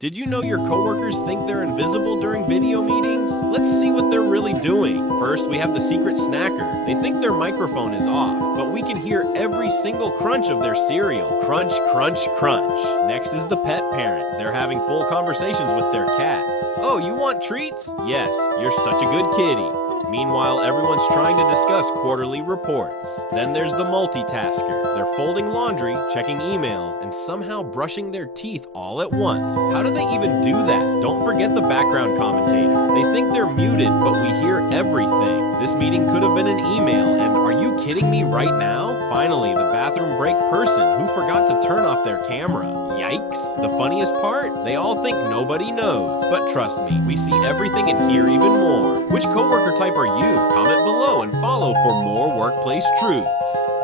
Did you know your coworkers think they're invisible during video meetings? Let's see what they're really doing. First, we have the secret snacker. They think their microphone is off, but we can hear every single crunch of their cereal. Crunch, crunch, crunch. Next is the pet parent. They're having full conversations with their cat. Oh, you want treats? Yes, you're such a good kitty. Meanwhile, everyone's trying to discuss quarterly reports. Then there's the multitasker. They're folding laundry, checking emails, and somehow brushing their teeth all at once. How do they even do that? Don't forget the background commentator. They think they're muted, but we hear everything. This meeting could have been an email, and are you kidding me right now? Finally, the bathroom break person who forgot to turn off their camera. Yikes! The funniest part? They all think nobody knows. But trust me, we see everything and hear even more. Which coworker type are you? Comment below and follow for more workplace truths.